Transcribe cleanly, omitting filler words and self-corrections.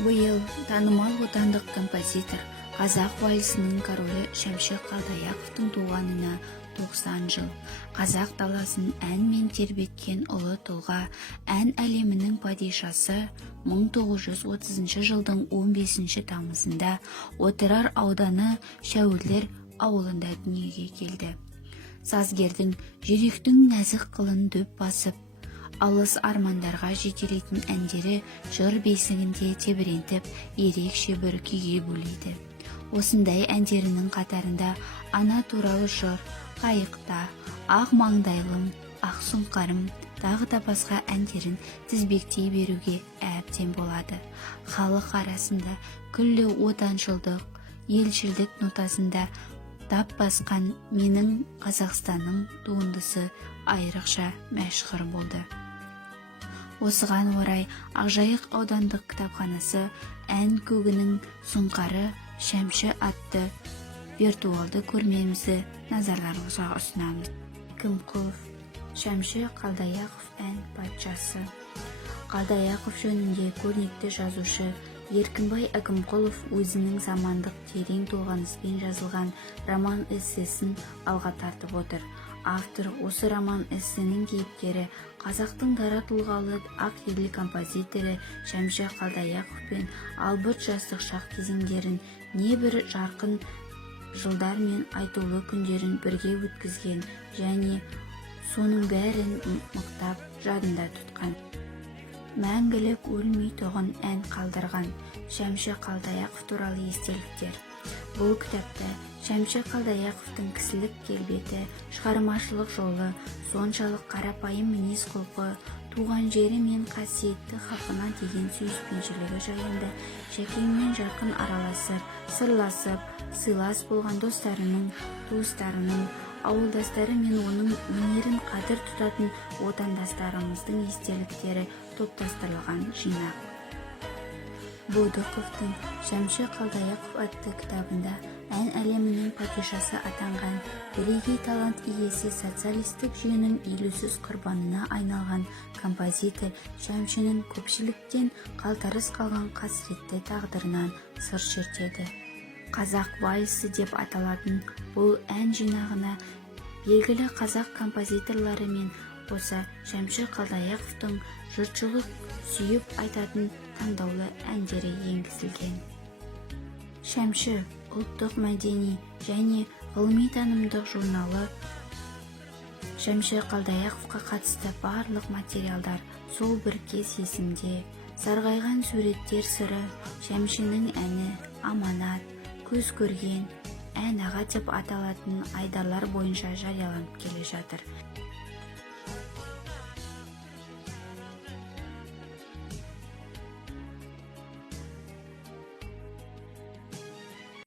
Быйыл танымал отандық композитор, қазақ вальсінің королі Шәмші Қалдаяқовтың туғанына 90 жыл. Қазақ даласын әнмен тербеткен ұлы тұлға, ән әлемінің падишасы 1930 жылдың 15 тамызында Отырар ауданы Шәуірлер ауылында дүниеге келді. Сазгердің жүректің нәзік қылын дөп басып, алыс армандарға жетелейтін әндері жыр бесігінде тебірентіп, ерекше бір күйге бөлейді. Осындай әндерінің қатарында ана туралы жыр, қайықта, ақ маңдайлым, ақ сұңқарым, тағы да басқа әндерін тізбектей беруге әбден болады. Халық арасында күллі отаншылдық, елшілдік нотасында тап басқан менің Қазақстаным туындысы айрықша мәшһүр болды. Осыған орай Ақжайық аудандық кітапханасы ән көгінің сұңқары Шәмші атты виртуалды көрмемізді назарларыңызға ұсынамыз. Әкімқұлов Шәмші Қалдаяқов ән патшасы. Қалдаяқов жөнінде көрнекті жазушы Еркінбай Әкімқұлов өзінің замандық терең толғаныспен жазылған роман-эссесін алға тартып отыр. Автор осы роман-эссенің кейіпкері қазақтың дара тұлғалы ақ ерлі композиторы Шәмші Қалдаяқов пен албырт жастық шақ кезеңдерін, небір жарқын жылдар мен айтулы күндерін бірге өткізген және соның бәрін мықтап жадында тұтқан. Мәңгілік өлмей тоғын ән қалдырған Шәмші Қалдаяқов туралы естеліктер. Бұл кітапта Шәмші Қалдаяқовтың кісілік келбеті, шығармашылық жолы, соншалық қарапайым мінез құлқы, туған жері мен қасиетті халқына деген сүйіспеншілігі жайында Шәкеңмен жақын араласып, сырласып, сыйлас болған достарының, туыстарының, ауылдастары мен оның өнерін қадір тұтатын отандастарымыздың естеліктері топтастырылған жинақ. Бодықовтың Шәмші Қалдаяқов атты кітабында ән әлемінің падишасы атанған, бірегей талант иесі, социалистік жүйенің елеусіз құрбанына айналған композитор Шәмшінің көпшіліктен қалтарыс қалған қасіретті тағдырынан сыр шертеді. Қазақ вальсі деп аталатын бұл ән жинағына белгілі қазақ композиторлары мен қоса Шәмші Қалдаяқовтың жұртшылық сүйіп айтатын таңдаулы әндері енгізілген. Шәмші ұлттық мәдени және ғылыми танымдық журналы Шәмші Қалдаяқовқа қатысты барлық материалдар сол бір кез есімде, сарғайған суреттер сыры, Шәмшінің әні, аманат, көз көрген, ән аға деп аталатын айдарлар бойынша жарияланып келе жатыр.